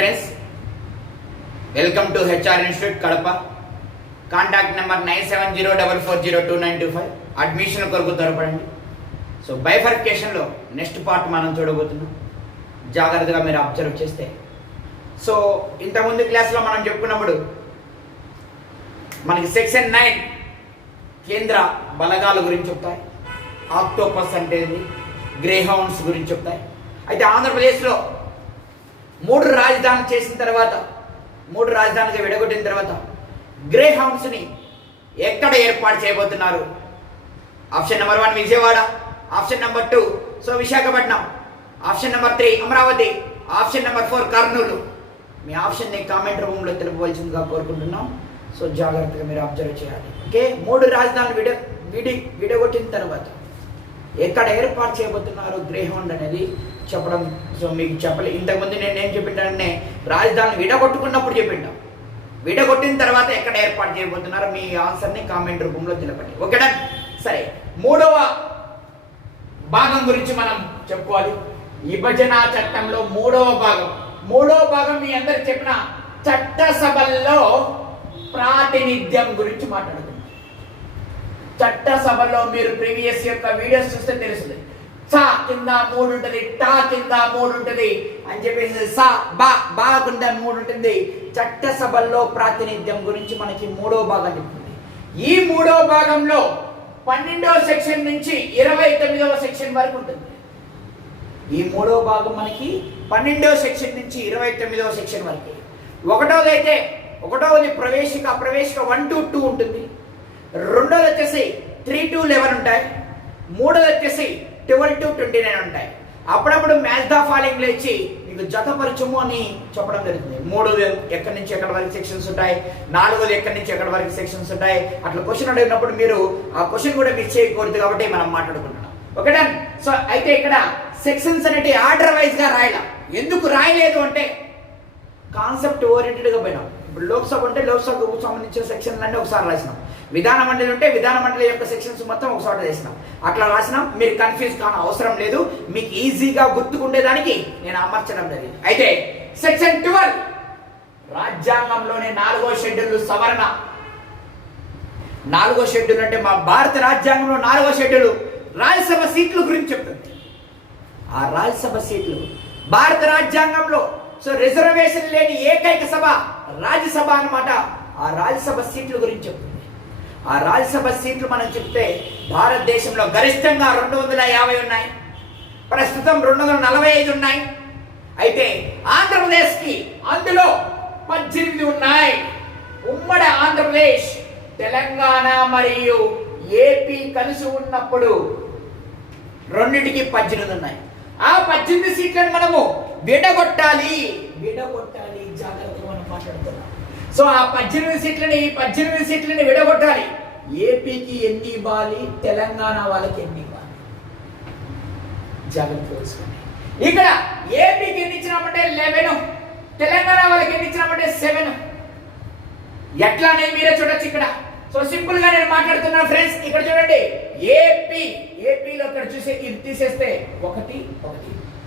friends, welcome to HR Institute Kadapa. Contact number 9704402925. Admission కొరకు త్వరపడండి. So బైఫర్కేషన్లో next part మనం చూడబోతున్నాం. జాగ్రత్తగా మీరు అబ్జర్వ్ చేస్తే, సో ఇంతకుముందు క్లాస్లో మనం చెప్పుకున్నప్పుడు మనకి సెక్షన్ 9 కేంద్ర బలగాల గురించి చెప్తాయి, ఆక్టోపస్ అంటే గ్రే హౌండ్స్ గురించి చెప్తాయి. అయితే ఆంధ్రప్రదేశ్లో 3 రాజధానులు చేసిన తర్వాత, 3 రాజధానులుగా విడగొట్టిన తర్వాత గ్రే హౌండ్స్ని ఎక్కడ ఏర్పాటు చేయబోతున్నారు? Option number 1 Vijayawada, option number 2 so Visakhapatnam, option number 3 Amaravati, option number 4 Kurnool. మీ ఆప్షన్ని కామెంట్ రూమ్లో తెలుపవలసిందిగా కోరుకుంటున్నాం. సో జాగ్రత్తగా మీరు అబ్జర్వ్ చేయాలి. ఓకే, 3 రాజధానులు విడగొట్టిన తర్వాత ఎక్కడ ఏర్పాటు చేయబోతున్నారు గ్రే హౌండ్ అనేది చెప్పడం. సో మీకు చెప్పలేదు, ఇంతకుముందు నేను చెప్పింటే రాజధానులు విడగొట్టుకున్నప్పుడు చెప్పింటాం. విడగొట్టిన తర్వాత ఎక్కడ ఏర్పాటు చేయబోతున్నారు మీ ఆన్సర్ని కామెంట్ రూపంలో తెలపండి. ఓకేనా? సరే, 3వ భాగం గురించి మనం చెప్పుకోవాలి. విభజన చట్టంలో 3వ భాగం మీ అందరికి చెప్పిన చట్టసభల్లో ప్రాతినిధ్యం గురించి మాట్లాడుకుందాం. చట్టసభలో మీరు ప్రీవియస్ యొక్క వీడియోస్ చూస్తే తెలుస్తుంది. సా కింద 3 ఉంటుంది, టా కింద 3 ఉంటుంది అని చెప్పేసి సా బా కింద 3 ఉంటుంది. చట్టసభల్లో ప్రాతినిధ్యం గురించి మనకి 3వ భాగం చెప్తుంది. ఈ 3వ భాగంలో 12వ సెక్షన్ నుంచి 29వ సెక్షన్ వరకు ఉంటుంది. ఈ 3వ భాగం మనకి 12వ సెక్షన్ నుంచి 29వ సెక్షన్ వరకు. ఒకటవది ప్రవేశిక 1 to 2 ఉంటుంది. రెండోది వచ్చేసి 3 to 11 ఉంటాయి. మూడోది వచ్చేసి 12 to 29 ఉంటాయి. అప్పుడప్పుడు మ్యాచ్ ద ఫాలోయింగ్ ఇచ్చి మీకు జతపరచము అని చెప్పడం జరుగుతుంది. 3ది ఎక్కడి నుంచి ఎక్కడి వరకు సెక్షన్స్ ఉంటాయి, 4ది ఎక్కడి నుంచి ఎక్కడి వరకు సెక్షన్స్ ఉంటాయి. అట్లా క్వశ్చన్ అడిగినప్పుడు మీరు ఆ క్వశ్చన్ కూడా మిస్ చేయకూడదు కాబట్టి మనం మాట్లాడుకుంటున్నాం. ఓకేనా? సో అయితే ఇక్కడ సెక్షన్స్ అనేవి ఆర్డర్ వైజ్ గా రాయాలి. ఎందుకు రాయలేదు అంటే కాన్సెప్ట్ ఓరియంటెడ్ గా పోయినాం. ఇప్పుడు లోక్సభ ఉంటే లోక్సభకు సంబంధించిన సెక్షన్లన్నీ ఒకసారి రాసినాం. విధాన మండలి ఉంటే విధాన మండలి యొక్క సెక్షన్స్ మొత్తం ఒకసారి చేసినాం. అట్లా రాసినాం. మీరు కన్ఫ్యూజ్ కాని అవసరం లేదు. మీకు ఈజీగా గుర్తుకుండేదానికి నేను అమర్చడం జరిగింది. అయితే సెక్షన్ 12 రాజ్యాంగంలోనే 4వ షెడ్యూల్ సవరణ. 4వ షెడ్యూల్ అంటే మా భారత రాజ్యాంగంలో 4వ షెడ్యూల్ రాజ్యసభ సీట్ల గురించి చెప్తుంది. ఆ రాజ్యసభ సీట్లు భారత రాజ్యాంగంలో సో రిజర్వేషన్ లేని ఏకైక సభ రాజ్యసభ అన్నమాట. ఆ రాజ్యసభ సీట్ల గురించి చెప్తుంది. ఆ రాజ్యసభ సీట్లు మనం చెప్తే భారతదేశంలో గరిష్టంగా 250 ఉన్నాయి, ప్రస్తుతం 245 ఉన్నాయి. అయితే ఆంధ్రప్రదేశ్కి అందులో 18 ఉన్నాయి. ఉమ్మడి ఆంధ్రప్రదేశ్, తెలంగాణ మరియు ఏపీ కలిసి ఉన్నప్పుడు రెండింటికి 18 ఉన్నాయి. ఆ 18 సీట్లను మనము విడగొట్టాలి. జాగ్రత్తగా మనం మాట్లాడుతున్నాం. సో ఆ 18 సీట్లని విడగొట్టాలి. ఏపీకి ఎన్ని ఇవ్వాలి, తెలంగాణ వాళ్ళకి ఎన్ని ఇవ్వాలి జాగ్రత్త తెలుసుకోండి. ఇక్కడ ఏపీకి ఎన్ని ఇచ్చినామంటే 11, తెలంగాణ వాళ్ళకి ఎన్ని ఇచ్చినామంటే 7. ఎట్లా అనేది మీరే చూడొచ్చు ఇక్కడ. సో సింపుల్ గా నేను మాట్లాడుతున్నాను ఫ్రెండ్స్. ఇక్కడ చూడండి, ఏపీలో ఇక్కడ చూసే ఇది తీసేస్తే 1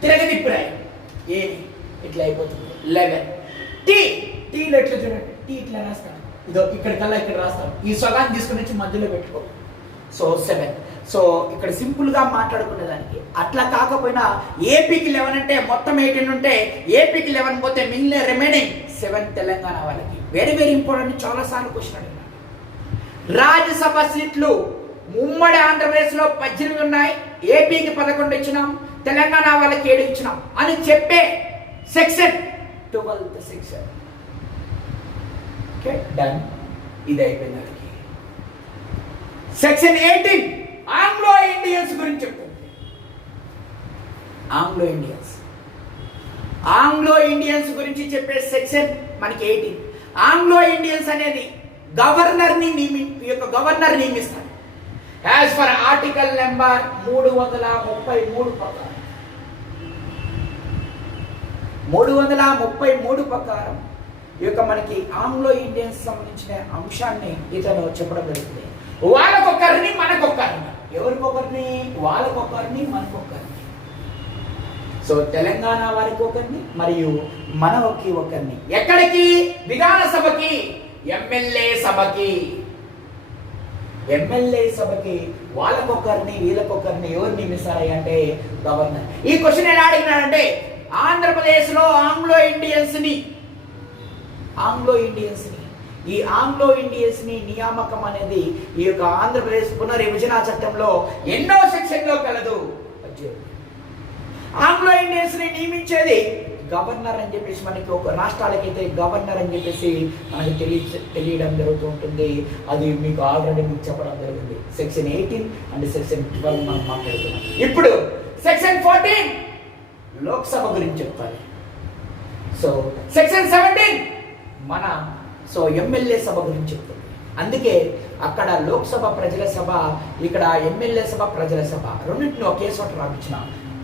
తిరగదిప్పురాయి ఏది ఇట్లా అయిపోతుంది 11. టీలో ఎట్లా చూడండి, టీ ఇట్లా రాస్తాను, ఇదో ఇక్కడ కల్లా ఇక్కడ రాస్తాను. ఈ సగాన్ని తీసుకుని వచ్చి మధ్యలో పెట్టుకో. సో 7. సో ఇక్కడ సింపుల్ గా మాట్లాడుకునేదానికి. అట్లా కాకపోయినా ఏపీకి 11 అంటే మొత్తం 18 ఉంటే ఏపీకి 11 పోతే మిగిలిన రిమైనింగ్ 7 తెలంగాణ వాళ్ళకి. Very very important. చాలా సార్లు క్వశ్చన్ అడిగినా. రాజ్యసభ సీట్లు ఉమ్మడి ఆంధ్రప్రదేశ్ లో 18 ఉన్నాయి, ఏపీకి 11 ఇచ్చినాం, తెలంగాణ వాళ్ళకి 7 ఇచ్చినాం అని చెప్పే section 12th section. Okay, done. ఇది అయిపోయింది. సెక్షన్ 18 ఆంగ్లో ఇండియన్స్ గురించి చెప్తుంది. ఆంగ్లో ఇండియన్స్ గురించి చెప్పే సెక్షన్ మనకి 18. ఆంగ్లో ఇండియన్స్ అనేది గవర్నర్ నియమిస్తాడు. యాజ్ ఫర్ ఆర్టికల్ నెంబర్ 333 ప్రకారం 333 ప్రకారం ఈ యొక్క మనకి ఆంగ్లో ఇండియన్స్ సంబంధించిన అంశాన్ని ఇతను చెప్పడం జరుగుతుంది. వాళ్ళకొక్కరిని మనకొక్కరిని, ఎవరికొకరిని? వాళ్ళకొకరిని మనకొకరిని. సో తెలంగాణ వారికి ఒకరిని మరియు మనకి ఒకరిని. ఎక్కడికి? విధానసభకి, ఎమ్మెల్యే సభకి. ఎమ్మెల్యే సభకి వాళ్ళకొకరిని వీళ్ళకొకరిని ఎవరు నియమిస్తారు అంటే గవర్నర్. ఈ క్వశ్చన్ ఎలా అడిగినాడంటే ఆంధ్రప్రదేశ్లో ఆంగ్లో ఇండియన్స్ ని ఈ ఆంగ్లో ఇండియన్స్ ని నియామకం అనేది ఈ యొక్క ఆంధ్రప్రదేశ్ పునర్విభజన చట్టంలో ఎన్నో సెక్షన్లో కలదు. ఆంగ్లో ఇండియన్స్ ని నియమించేది గవర్నర్ అని చెప్పేసి మనకి ఒక రాష్ట్రాలకైతే గవర్నర్ అని చెప్పేసి మనకి తెలియడం జరుగుతూ ఉంటుంది. అది మీకు ఆల్రెడీ మీకు చెప్పడం జరిగింది. సెక్షన్ 18 అండ్ సెక్షన్ 12 మనం మాట్లాడుతున్నాం. ఇప్పుడు సెక్షన్ 14 లోక్సభ గురించి చెప్తారు. సో సెక్షన్ 17 మన ఎమ్మెల్యే సభ గురించి చెప్తుంది. అందుకే అక్కడ లోక్సభ ప్రజల సభ, ఇక్కడ ఎమ్మెల్యే సభ ప్రజల సభ రెండింటిని ఒకే చోట రాపించిన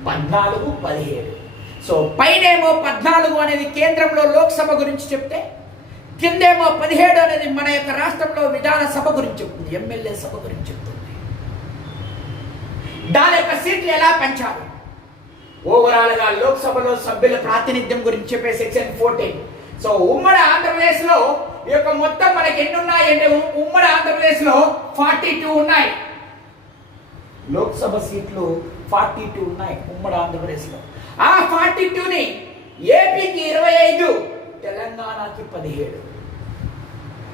14, 17. సో పైనేమో 14 అనేది కేంద్రంలో లోక్సభ గురించి చెప్తే, కిందేమో 17 అనేది మన యొక్క రాష్ట్రంలో విధానసభ గురించి చెప్తుంది, ఎమ్మెల్యే సభ గురించి చెప్తుంది. దాని యొక్క సీట్లు ఎలా పెంచాలి, ఓవరాల్ గా లోక్సభలో సభ్యుల ప్రాతినిధ్యం గురించి చెప్పే సెక్షన్ 14. సో ఉమ్మడి ఆంధ్రప్రదేశ్ లో ఈ యొక్క మొత్తం మనకి ఎన్ని ఉన్నాయి అంటే ఉమ్మడి ఆంధ్రప్రదేశ్ లో 42 ఉన్నాయి. లోక్సభ సీట్లు 42 ఉన్నాయి ఉమ్మడి ఆంధ్రప్రదేశ్ లో. ఆ 42ని ఏపీకి 25, తెలంగాణకి 17.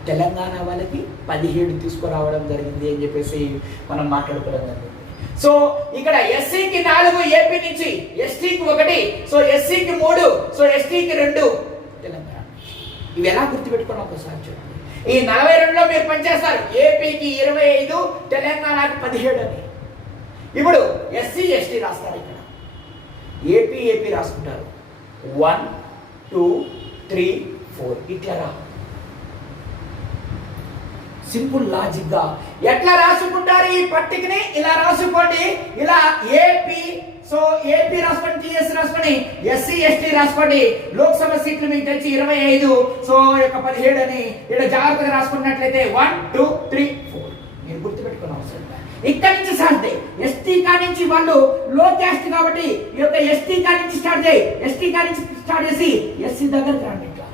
తెలంగాణ వాళ్ళకి 17 తీసుకురావడం జరిగింది అని చెప్పేసి మనం మాట్లాడుకోవడం జరిగింది. సో ఇక్కడ ఎస్సీకి 4, ఏపీ నుంచి, ఎస్టీకి 1, సో ఎస్సీకి 3, సో ఎస్టీకి 2 తెలంగాణ. ఇవి ఎలా గుర్తుపెట్టుకున్నా ఒకసారి చూడండి. ఈ 42లో మీరు పనిచేస్తారు, ఏపీకి 25, తెలంగాణకి 17 అని. ఇప్పుడు ఎస్సీ ఎస్టీ రాస్తారు. ఇక్కడ ఏపీ రాసుకుంటారు. 1, 2, 3, 4 ఇట్లా రా. సింపుల్ లాజిక్ గా ఎట్లా రాసుకుంటారు ఈ పట్టికని? ఇలా రాసుకోండి. ఇలా ఏపీ, సో ఏపీ రాసుకోండి, టీఎస్ రాసుకోండి, ఎస్సీ ఎస్టీ రాసుకోండి. లోక్సభ సీట్లు మీకు తెలిసి 25, సో 17 అని ఇలా జాగ్రత్తగా రాసుకున్నట్లయితే 1, 2, 3, 4 మీరు గుర్తుపెట్టుకున్న అవసరం. ఇక్కడి నుంచి స్టార్ట్ చేయి. ఎస్టీ కా నుంచి వాళ్ళు లో క్యాస్ట్ కాబట్టి ఈ యొక్క ఎస్టీ కా నుంచి స్టార్ట్ చేయి. ఎస్టీ కా నుంచి స్టార్ట్ చేసి ఎస్సీ దగ్గరికి రండి. ఇట్లా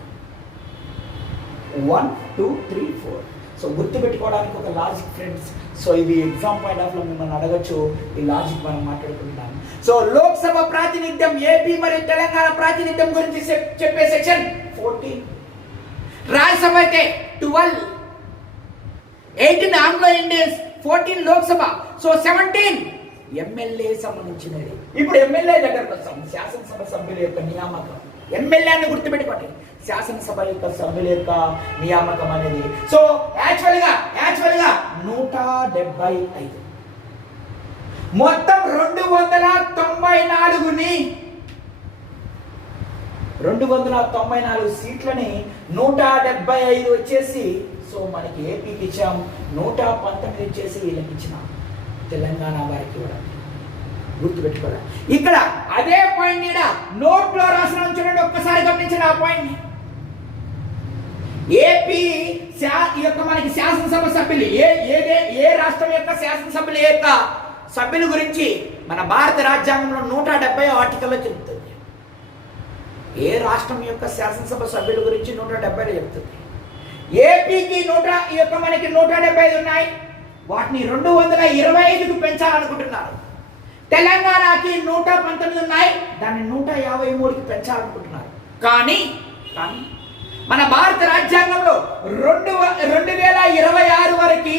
1, 2, 3, 4. సో గుర్తుపెట్టుకోవడానికి ఒక లాజిక్ ఫ్రెండ్స్. సో ఇది ఎగ్జామ్ పాయింట్ ఆఫ్ లో మిమ్మల్ని అడగచ్చు. ఈ లాజిక్ మనం మాట్లాడుకుంటాం. సో లోక్సభ ప్రాతినిధ్యం ఏపీ మరియు తెలంగాణ ప్రాతినిధ్యం గురించి చెప్పే సెక్షన్ 14. రాజ్యసభ అయితే 12, 18 Anglo Indians, 14 Lok Sabha, so 17 MLA సంబంధించినది. ఇప్పుడు ఎమ్మెల్యే దగ్గరకు వస్తాం. శాసనసభ సభ్యుల యొక్క నియామకం. ఎమ్మెల్యేని గుర్తుపెట్టుకోండి. శాసనసభ యొక్క సభ్యుల యొక్క నియామకం అనేది సో యాక్చువల్ గా 175 మొత్తం 294 సీట్లని 175 వచ్చేసి సో మనకి ఏపీకి ఇచ్చాం, 119 వచ్చేసి వీళ్ళకి ఇచ్చినాం, తెలంగాణ వారికి కూడా. గుర్తుపెట్టుకోవాలి. ఇక్కడ అదే పాయింట్ ఇక్కడ నోట్ లో రాసిన చూడండి, ఒక్కసారి గమనించండి ఆ పాయింట్. ఏపీ యొక్క మనకి శాసనసభ సభ్యులు ఏ రాష్ట్రం యొక్క శాసనసభ్యుల యొక్క సభ్యుల గురించి మన భారత రాజ్యాంగంలో 170 ఆర్టికల్లో చెప్తుంది. ఏ రాష్ట్రం యొక్క శాసనసభ సభ్యుల గురించి 170లో చెప్తుంది. ఏపీకి మనకి 175 ఉన్నాయి. వాటిని 225కు పెంచాలనుకుంటున్నారు. తెలంగాణకి 119 ఉన్నాయి. దాన్ని 153కి పెంచాలనుకుంటున్నారు. కానీ మన భారత రాజ్యాంగంలో 2026 వరకు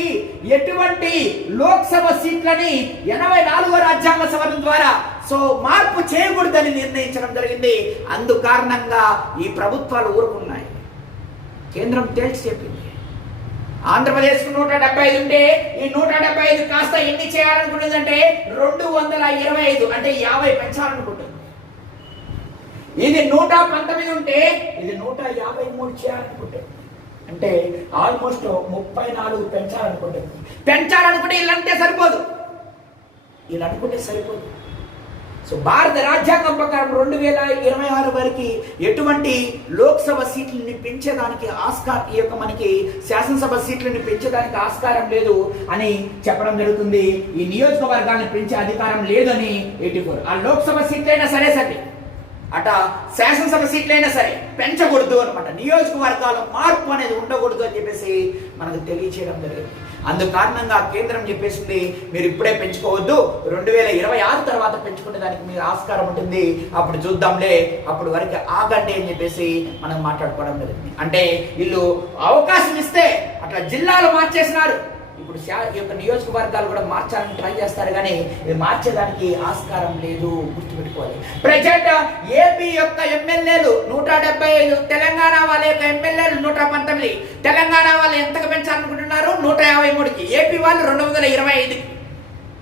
ఎటువంటి లోక్సభ సీట్లని 84వ రాజ్యాంగ సవరణ ద్వారా సో మార్పు చేయకూడదని నిర్ణయించడం జరిగింది. అందు కారణంగా ఈ ప్రభుత్వాలు ఊరుకున్నాయి. కేంద్రం తేల్చి చెప్పింది. ఆంధ్రప్రదేశ్కు 175 ఉంటే ఈ 175 కాస్త ఎన్ని చేయాలనుకుంటుందంటే 225 అంటే 50 పెంచాలనుకుంటుంది. ఇది 119 ఉంటే ఇది 153 చేయాలనుకుంటుంది. అంటే ఆల్మోస్ట్ 34 పెంచాలనుకుంటుంది. వీళ్ళంటే సరిపోదు. వీళ్ళు అనుకుంటే సరిపోదు. సో భారత రాజ్యాంగం ప్రకారం 2026 వరకు ఎటువంటి లోక్సభ సీట్లని పెంచేదానికి ఆస్కారం, ఈ యొక్క మనకి శాసనసభ సీట్లని పెంచేదానికి ఆస్కారం లేదు అని చెప్పడం జరుగుతుంది. ఈ నియోజకవర్గాన్ని పెంచే అధికారం లేదని 84. ఆ లోక్సభ సీట్లైనా సరే అట శాసనసభ సీట్లైనా సరే పెంచకూడదు అనమాట. నియోజకవర్గాల మార్పు అనేది ఉండకూడదు అని చెప్పేసి మనకు తెలియచేయడం జరిగింది. అందు కారణంగా కేంద్రం చెప్పేసింది మీరు ఇప్పుడే పెంచుకోవద్దు, 2026 తర్వాత పెంచుకునే దానికి మీరు ఆస్కారం ఉంటుంది, అప్పుడు చూద్దాంలే, అప్పుడు వరకు ఆగండి అని చెప్పేసి మనం మాట్లాడుకోవడం జరిగింది. అంటే వీళ్ళు అవకాశం ఇస్తే అట్లా జిల్లాలు మార్చేసినారు. ఇప్పుడు ఈ యొక్క నియోజకవర్గాలు కూడా మార్చాలని ట్రై చేస్తారు, కానీ ఇది మార్చేదానికి ఆస్కారం లేదు, గుర్తుపెట్టుకోవాలి. ప్రజెంట్ ఏపీ యొక్క ఎమ్మెల్యేలు 175, తెలంగాణ వాళ్ళ యొక్క ఎమ్మెల్యేలు 119. తెలంగాణ వాళ్ళు ఎంతకు పెంచాలనుకుంటున్నారు? 153కి. ఏపీ వాళ్ళు 225కి.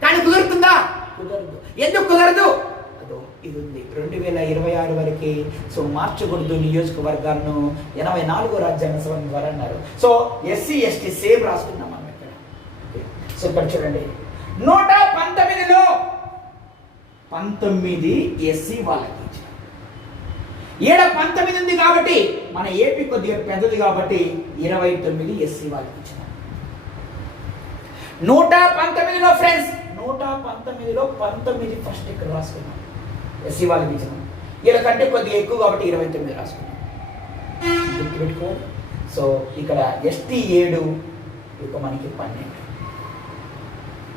కానీ కుదురుతుందా? కుదరదు. ఎందుకు కుదరదు? అదో ఇది ఉంది. 2026 వరకు సో మార్చకూడదు నియోజకవర్గాలను 84వ రాజ్యాంగ సవరణ ద్వారా అన్నారు. సో ఎస్సీ ఎస్టీ సేమ్ రాసుకున్నాం. సో ఇక్కడ చూడండి, 119లో 19 ఎస్సీ వాళ్ళకి ఇచ్చారు. 19 ఉంది కాబట్టి మన ఏపీ కొద్దిగా పెద్దది కాబట్టి 29 ఎస్సీ వాళ్ళకి ఇచ్చారు. 119లో ఫ్రెండ్స్, 119లో 19 ఫస్ట్ ఇక్కడ రాసుకున్నాం, ఎస్సీ వాళ్ళకి ఇచ్చినాం. వీళ్ళకంటే కొద్దిగా ఎక్కువ కాబట్టి 29 రాసుకున్నాం, గుర్తుపెట్టుకోవాలి. సో ఇక్కడ ఎస్టీ 7, ఇక మనకి 12.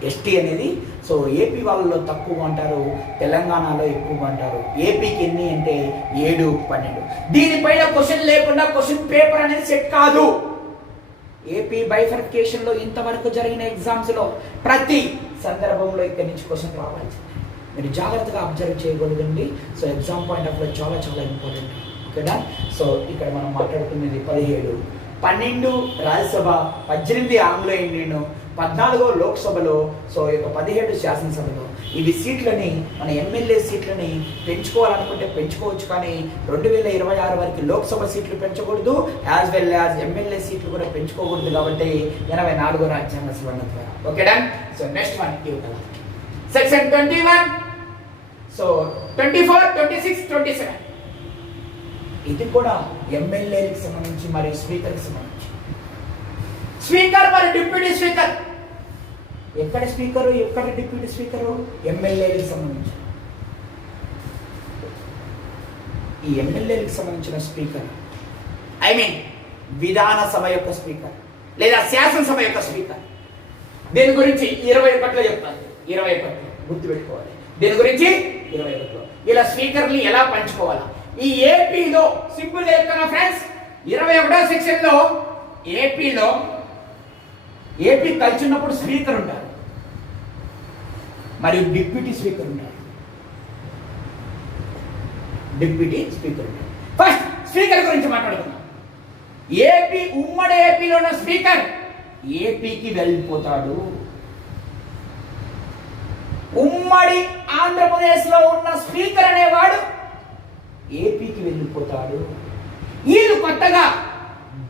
ఎస్టీ అనేది సో ఏపీ వాళ్ళలో తక్కువ అంటారు, తెలంగాణలో ఎక్కువ అంటారు. ఏపీకి ఎన్ని అంటే 7, 12. దీనిపైన క్వశ్చన్ లేకుండా క్వశ్చన్ పేపర్ అనేది సెట్ కాదు. ఏపీ బైఫర్కేషన్లో ఇంతవరకు జరిగిన ఎగ్జామ్స్లో ప్రతి సందర్భంలో ఇక్కడి నుంచి క్వశ్చన్ రావాల్సింది. మీరు జాగ్రత్తగా అబ్జర్వ్ చేయగలగండి. So exam point of view చాలా చాలా ఇంపార్టెంట్. ఓకేనా? సో ఇక్కడ మనం మాట్లాడుతున్నది 17, 12 రాజ్యసభ, 18 ఆంగ్లో ఇండియన్, 14 లోక్సభలో, సో ఇక 17 శాసనసభలో. ఇవి సీట్లని మన ఎమ్మెల్యే సీట్లని పెంచుకోవాలనుకుంటే పెంచుకోవచ్చు, కానీ 2026 వరకు లోక్సభ సీట్లు పెంచకూడదు, యాజ్ వెల్ యాజ్ ఎమ్మెల్యే సీట్లు కూడా పెంచుకోకూడదు. కాబట్టి 84వ రాజ్యాంగ సవరణ ద్వారా. Okay done. So next one section 21, so 24, 26, 27. ఇది కూడా ఎమ్మెల్యేలకు సంబంధించి మరియు స్పీకర్కి సంబంధించి. స్పీకర్ మరియు డిప్యూటీ స్పీకర్, ఎక్కడ స్పీకరు ఎక్కడ డిప్యూటీ స్పీకరు? ఎమ్మెల్యేలకు సంబంధించి. ఈ ఎమ్మెల్యేలకు సంబంధించిన స్పీకర్, ఐ మీన్ విధానసభ యొక్క స్పీకర్ లేదా శాసనసభ యొక్క స్పీకర్. దీని గురించి 21లో చెప్తాను. 21 గుర్తుపెట్టుకోవాలి. దీని గురించి 21లో ఇలా స్పీకర్ని ఎలా పంచుకోవాలా? ఈ ఏపీలో సింపుల్ చెప్తున్నా ఫ్రెండ్స్, 21వ సెక్షన్లో ఏపీ కలిసి ఉన్నప్పుడు స్పీకర్ ఉంటారు మరియు డిప్యూటీ స్పీకర్ ఉంటారు. ఫస్ట్ స్పీకర్ గురించి మాట్లాడుకుందాం. ఉమ్మడి ఏపీలో ఉన్న స్పీకర్ ఏపీకి వెళ్ళిపోతాడు. ఉమ్మడి ఆంధ్రప్రదేశ్లో ఉన్న స్పీకర్ అనేవాడు ఏపీకి వెళ్ళిపోతాడు. వీళ్ళు కొత్తగా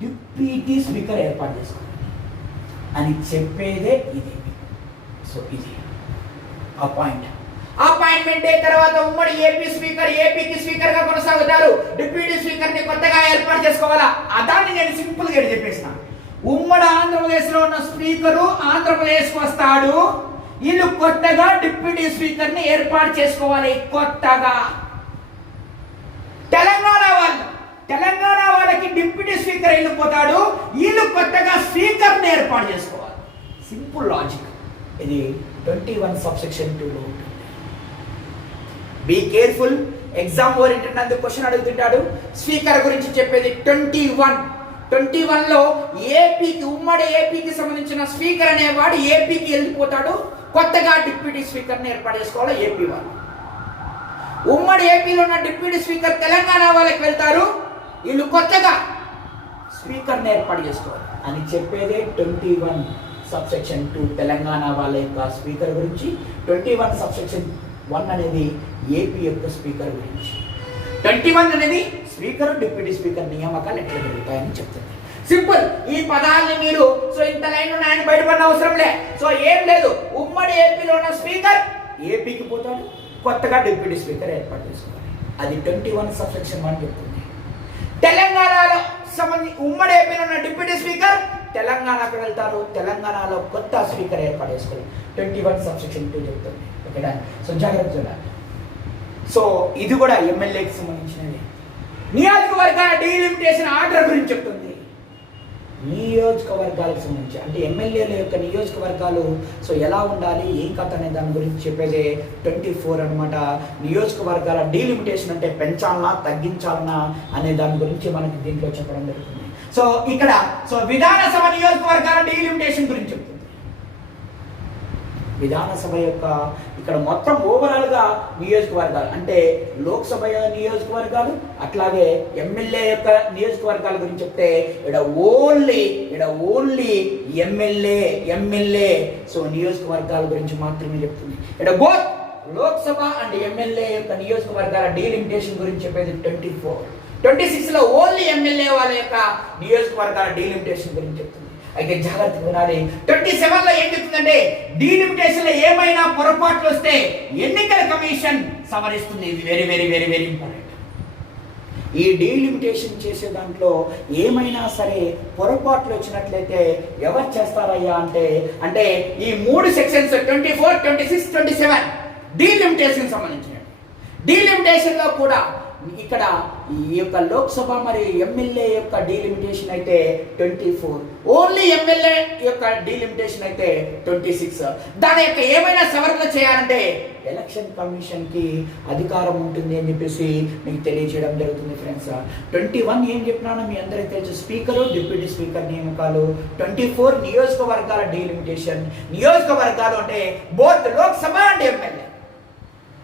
డిప్యూటీ స్పీకర్ ఏర్పాటు చేసుకోవాలి అని చెప్పేదే ఇది. సో ఇది అపాయింట్మెంట్ అయిన తర్వాత ఉమ్మడి ఏపీ స్పీకర్ ఏపీకి స్పీకర్ గా కొనసాగుతారు. డిప్యూటీ స్పీకర్ ని కొత్తగా ఏర్పాటు చేసుకోవాలా. దాన్ని నేను సింపుల్ గా చెప్పేసిన. ఉమ్మడి ఆంధ్రప్రదేశ్ లో ఉన్న స్పీకరు ఆంధ్రప్రదేశ్ కు వస్తాడు. వీళ్ళు కొత్తగా డిప్యూటీ స్పీకర్ ని ఏర్పాటు చేసుకోవాలి. కొత్తగా తెలంగాణ వాళ్ళకి డిప్యూటీ స్పీకర్ వెళ్ళిపోతాడు. వీళ్ళు కొత్తగా స్పీకర్ ని ఏర్పాటు చేసుకోవాలి. Simple logic. ఇది 21 సబ్సెక్షన్ 2లో ఉంటుంది. Be careful. ఎగ్జామ్ ఓరియంటెడ్ నందు క్వశ్చన్ అడుగుతుంటాడు. స్పీకర్ గురించి చెప్పేది 21లో ఏపీకి ఉమ్మడి ఏపీకి సంబంధించిన స్పీకర్ అనేవాడు ఏపీకి వెళ్ళిపోతాడు. కొత్తగా డిప్యూటీ స్పీకర్ ని ఏర్పాటు చేసుకోవాలి ఏపీ వాళ్ళు. ఉమ్మడి ఏపీలో ఉన్న డిప్యూటీ స్పీకర్ తెలంగాణ వాళ్ళకి వెళ్తారు. వీళ్ళు కొత్తగా స్పీకర్ని ఏర్పాటు చేసుకోవాలి అని చెప్పేదే 21 సబ్సెక్షన్ 2 తెలంగాణ వాళ్ళ యొక్క స్పీకర్ గురించి. 21 సబ్సెక్షన్ 1 అనేది ఏపీ యొక్క స్పీకర్ గురించి. 21 అనేది స్పీకర్ డిప్యూటీ స్పీకర్ నియామకాలు ఎట్లా జరుగుతాయని చెప్తుంది. సింపుల్. ఈ పదాలని మీరు సో ఇంత లైన్ ఆయన బయటపడిన అవసరం లే. సో ఏం లేదు, ఉమ్మడి ఏపీలో ఉన్న స్పీకర్ ఏపీకి పోతాడు. కొత్తగా డిప్యూటీ స్పీకర్ ఏర్పాటు చేసుకోవాలి. అది 21 సబ్సెక్షన్ 1 చెప్తుంది. తెలంగాణలో సంబంధించి ఉమ్మడి ఏపీలో ఉన్న డిప్యూటీ స్పీకర్ తెలంగాణకు వెళ్తారు. తెలంగాణలో కొత్త స్పీకర్ ఏర్పాటు చేసుకోవాలి. 21 సబ్సెక్షన్ 2 చెప్తుంది. ఓకేనా? సో జాగ్రత్త చూడాలి. సో ఇది కూడా ఎమ్మెల్యేకి సంబంధించినది. నియోజకవర్గాల డీలిమిటేషన్ ఆర్డర్ గురించి చెప్తుంది. నియోజకవర్గాలకు సంబంధించి అంటే ఎమ్మెల్యేల యొక్క నియోజకవర్గాలు సో ఎలా ఉండాలి, ఏం కథ అనే దాని గురించి చెప్పేదే 24 అనమాట. నియోజకవర్గాల డీలిమిటేషన్ అంటే పెంచాలనా తగ్గించాలనా అనే దాని గురించి మనకి దీంట్లో చెప్పడం జరుగుతుంది. సో ఇక్కడ సో విధానసభ నియోజకవర్గాల డీలిమిటేషన్ గురించి చెప్తుంది. విధానసభ యొక్క ఇక్కడ మొత్తం ఓవరాల్గా నియోజకవర్గాలు అంటే లోక్సభ నియోజకవర్గాలు అట్లాగే ఎమ్మెల్యే యొక్క నియోజకవర్గాల గురించి చెప్తే ఇక్కడ ఓన్లీ ఎమ్మెల్యే సో నియోజకవర్గాల గురించి మాత్రమే చెప్తుంది. ఇక్కడ బోత్ లోక్సభ అండ్ ఎమ్మెల్యే యొక్క నియోజకవర్గాల డీలిమిటేషన్ గురించి చెప్పేది 24. 26లో ఓన్లీ ఎమ్మెల్యే వాళ్ళ యొక్క నియోజకవర్గాల డీలిమిటేషన్ గురించి చెప్తుంది. అయితే జాగ్రత్తగా వినాలి. 27లో ఏం చెప్తుందంటే డీలిమిటేషన్ లో ఏమైనా పొరపాట్లు వస్తే ఎన్నికల కమిషన్ సవరిస్తుంది. ఇది very very very very important. ఈ డీలిమిటేషన్ చేసే దాంట్లో ఏమైనా సరే పొరపాట్లు వచ్చినట్లయితే ఎవరు చేస్తారయ్యా అంటే ఈ 3 సెక్షన్స్ 24, 26, 27 డీలిమిటేషన్ సంబంధించినవి. డీలిమిటేషన్ లో కూడా ఇక్కడ ఈ యొక్క లోక్సభ మరియు ఎమ్మెల్యే యొక్క డీలిమిటేషన్ అయితే 24, ఓన్లీ ఎమ్మెల్యే యొక్క డీలిమిటేషన్ అయితే 26. దాని యొక్క ఏమైనా సవరణ చేయాలంటే ఎలక్షన్ కమిషన్ కి అధికారం ఉంటుంది అని చెప్పేసి మీకు తెలియజేయడం జరుగుతుంది ఫ్రెండ్స్. 21 ఏం చెప్పినానో మీ అందరికీ తెలుసు, స్పీకరు డిప్యూటీ స్పీకర్ నియామకాలు. 24 నియోజకవర్గాల డీలిమిటేషన్. నియోజకవర్గాలు అంటే బోత్ లోక్సభ అండ్ ఎమ్మెల్యే.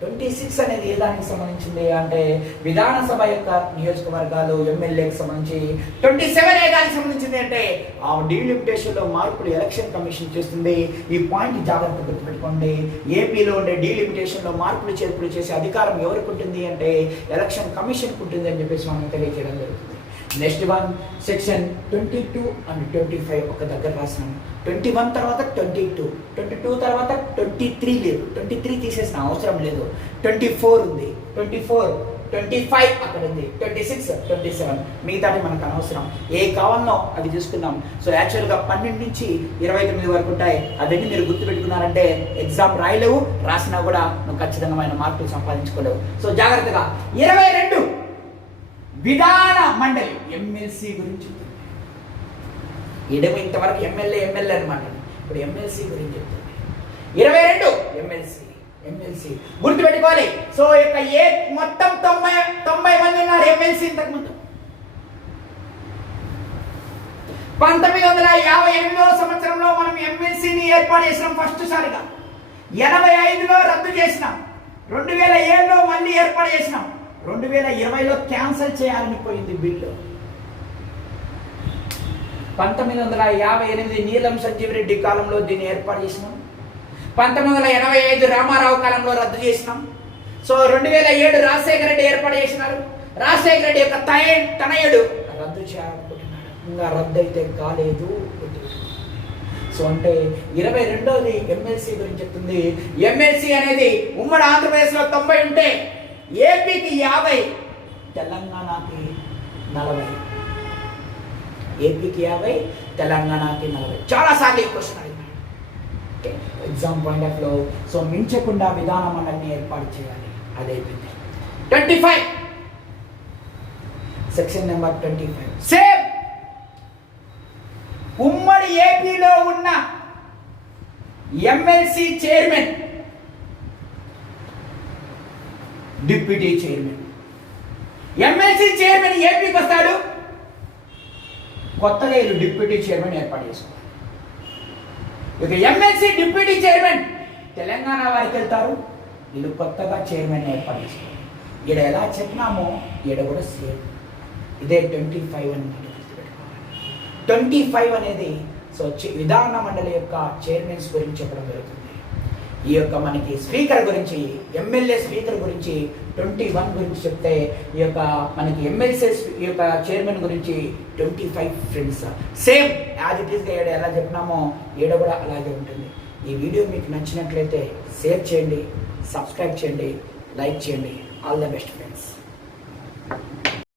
26 అనేది ఏ దానికి సంబంధించింది అంటే విధానసభ యొక్క నియోజకవర్గాలు ఎమ్మెల్యేకి సంబంధించి. 27 ఏ దానికి సంబంధించింది అంటే ఆ డీలిమిటేషన్ లో మార్పులు ఎలక్షన్ కమిషన్ చేస్తుంది. ఈ పాయింట్ జాగ్రత్తగా గుర్తుపెట్టుకోండి. ఏపీలో ఉండే డీలిమిటేషన్ లో మార్పులు చేర్పులు చేసే అధికారం ఎవరికి ఉంటుంది అంటే ఎలక్షన్ కమిషన్కి ఉంటుంది అని చెప్పేసి మనం తెలియజేయడం జరుగుతుంది. నెక్స్ట్ వన్ సెక్షన్ 22 అండ్ 25 ఒక దగ్గర రాసినాము. 21 తర్వాత 22 తర్వాత 23 లేదు, 23 తీసేసిన అవసరం లేదు. 24 ఉంది, 24, 25 అక్కడ ఉంది, 26, 27 మిగతాది మనకు అనవసరం. ఏ కావాలనో అవి చూసుకుందాం. సో యాక్చువల్గా 12 నుంచి 29 వరకు ఉంటాయి. అవన్నీ మీరు గుర్తుపెట్టుకున్నారంటే ఎగ్జామ్ రాయలేవు, రాసినా కూడా నువ్వు ఖచ్చితంగా మార్కులు సంపాదించుకోలేవు. సో జాగ్రత్తగా 22 విధాన మండలి ఎమ్మెల్సీ గురించి. ఇడమ ఇంతవరకు ఎమ్మెల్యే అనమాట. ఇప్పుడు ఎమ్మెల్సీ గురించి చెప్తుంది. 22 ఎమ్మెల్సీ గుర్తుపెట్టుకోవాలి. సో ఇక మొత్తం 90 మంది ఉన్నారు ఎమ్మెల్సీ ఇంతకు ముందు. 1958వ సంవత్సరంలో మనం ఎమ్మెల్సీని ఏర్పాటు చేసినాం ఫస్ట్ సారిగా. 85లో రద్దు చేసినాం. 2007లో మళ్ళీ ఏర్పాటు చేసినాం. 2020లో క్యాన్సిల్ చేయాలని పోయింది బిల్లు. 1958 నీలం సంజీవ్ రెడ్డి కాలంలో దీన్ని ఏర్పాటు చేసినాం. 1985 రామారావు కాలంలో రద్దు చేసినాం. సో 2007 రాజశేఖర రెడ్డి ఏర్పాటు చేసినారు. రాజశేఖర రెడ్డి యొక్క తనయుడు రద్దు చేయాలనుకుంటున్నాడు. ఇంకా రద్దు అయితే కాలేదు. సో అంటే 22వది ఎమ్మెల్సీ గురించి చెప్తుంది. ఎమ్మెల్సీ అనేది ఉమ్మడి ఆంధ్రప్రదేశ్లో 90 ఉంటే ఏపీకి 50, తెలంగాణకి 40. ఏపీకి 50, తెలంగాణకి 40. చాలా సార్లు ఈ క్వశ్చన్ అడిగినాడు. ఓకే, ఎగ్జామ్ పాయింట్ ఆఫ్ లో సో మించకుండా విధాన మండలిని ఏర్పాటు చేయాలి. అదైపోయింది. 25 సెక్షన్ నెంబర్ 25 సేమ్ ఉమ్మడి ఏపీలో ఉన్న MLC chairman, deputy chairman. MLC chairman ఏపీకి వస్తాడు, కొత్తగా వీళ్ళు డిప్యూటీ చైర్మన్ ఏర్పాటు చేసుకోవాలి. ఇక ఎమ్మెల్సీ డిప్యూటీ చైర్మన్ తెలంగాణ వారికి వెళ్తారు, వీళ్ళు కొత్తగా చైర్మన్ ఏర్పాటు చేసుకోవాలి. ఇక్కడ ఎలా చెప్పినామో ఇక్కడ కూడా సేమ్. ఇదే 25 అని గుర్తుపెట్టుకోవాలి. 25 అనేది సో విధాన మండలి యొక్క చైర్మన్స్ గురించి చెప్పడం జరుగుతుంది. ఈ యొక్క మనకి స్పీకర్ గురించి, ఎమ్మెల్యే స్పీకర్ గురించి 21 గురించి చెప్తే ఈ యొక్క మనకి ఎమ్మెల్సీ ఈ యొక్క చైర్మన్ గురించి 25 ఫ్రెండ్స్. సేమ్ యాజ్ ఇట్ ఈస్గా ఏడ ఎలా చెప్పినామో ఏడ కూడా అలాగే ఉంటుంది. ఈ వీడియో మీకు నచ్చినట్లయితే షేర్ చేయండి, సబ్స్క్రైబ్ చేయండి, లైక్ చేయండి. All the best friends.